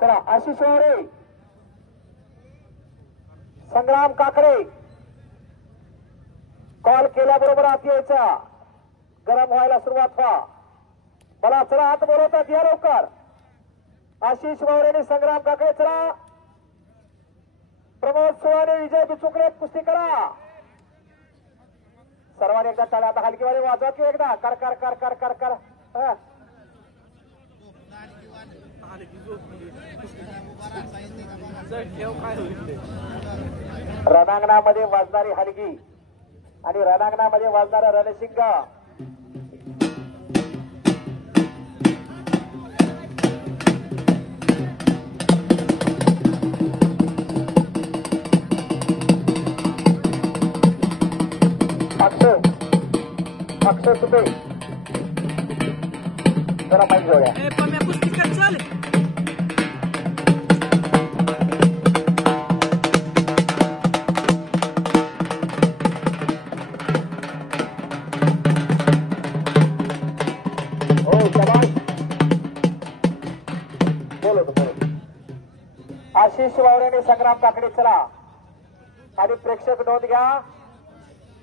चला आशिष वावरे, संग्राम काकडे कॉल केल्याबरोबर आत यायचा, गरम व्हायला सुरुवात व्हा. मला चला आत बोलवतात या लवकर. आशिष वावरे आणि संग्राम काकडे चला. प्रमोद सोहाणे, विजय बिचुकले कुस्ती करा. सर्वांनी एकदा टाळ्या आता हलकीवाले वाजवा की एकदा कर कर कर कर कर कर. रणांगणामध्ये वाजणारी हलगी आणि रणांगणामध्ये वाजणारा रणसिंग. अक्षर सुपे जरा माहीत जोड्या. आशिष वावरे आणि संग्राम काकडे चला. आणि प्रेक्षक नोंद घ्या,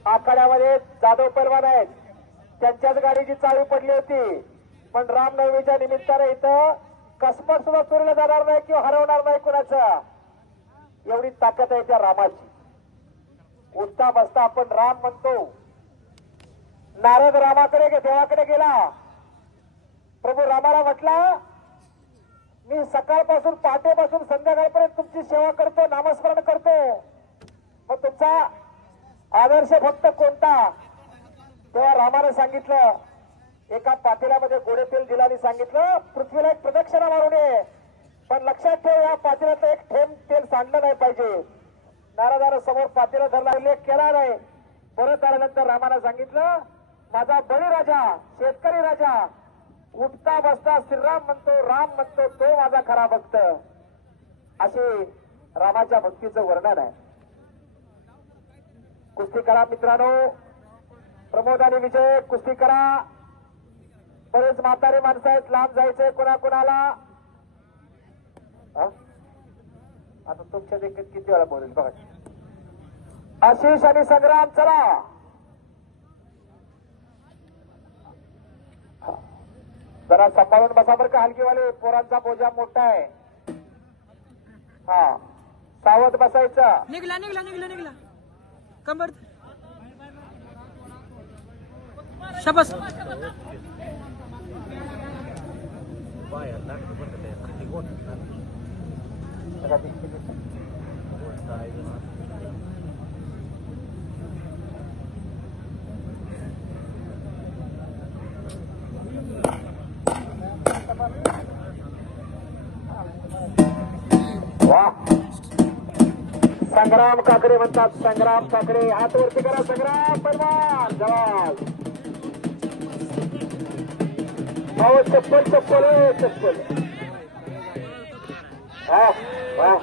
आखाड्यामध्ये जाधव पैलवान आहेत, त्यांच्याच गाडीची चावी पडली होती. पण रामनवमीच्या निमित्ताने इथं कसमत सुद्धा चोरीला जाणार नाही किंवा हरवणार नाही कोणाचं. एवढी ताकद आहे त्या रामाची. उठता बसता आपण राम म्हणतो. नारद रामाकडे देवाकडे गेला. प्रभू रामाला म्हटला, मी सकाळपासून पहाटेपासून संध्याकाळपर्यंत तुमची सेवा करतो, नामस्मरण करतो, मग तुमचा आदर्श भक्त कोणता? तेव्हा रामाने सांगितलं, एका पातेल्यामध्ये गोडे तेल दिलं आणि सांगितलं पृथ्वीला एक प्रदक्षिणा मारून ये, पण लक्षात ठेव या पातेल्यात एक थेंब तेल सांडलं नाही पाहिजे. नारदाने समोर पातेला धरला, उल्लेख केला नाही. परत आल्यानंतर रामाने सांगितलं, माझा बळीराजा, शेतकरी राजा, उठता बसता श्रीराम म्हणतो, राम म्हणतो, तो माझा खरा भक्त. असे रामाच्या भक्तीचं वर्णन आहे. कुस्ती करा मित्रांनो. प्रमोद आणि विजय कुस्ती करा. बरेच म्हातारे माणसं आहेत, लांब जायचंय कोणाकोणाला. आता तुमच्या देखील किती वेळा बोलेल बघा. आशिष आणि संग्राम चला. जरा सांभाळून बसा बरं का हलकीवाले, पोरांचा बोजा मोठा आहे. हा, सावध बसायचं. निघला निघला निघला निघला कंबर शाबास. वा, संग्राम काकडे म्हणतात. संग्राम काकडे हात वरती करा. संग्राम पैलवान जवाल. हो, चप्पल चप्पल चप्पल. हा वा,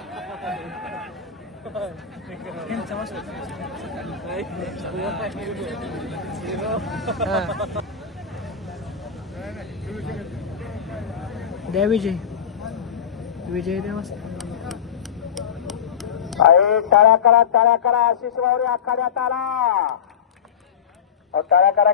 द्या विजय, विजय द्या मस्त. आहे. टाळ्या करा, टाळ्या करा. आशिष वावरे आखाड्यात आला. टाळ्या करा.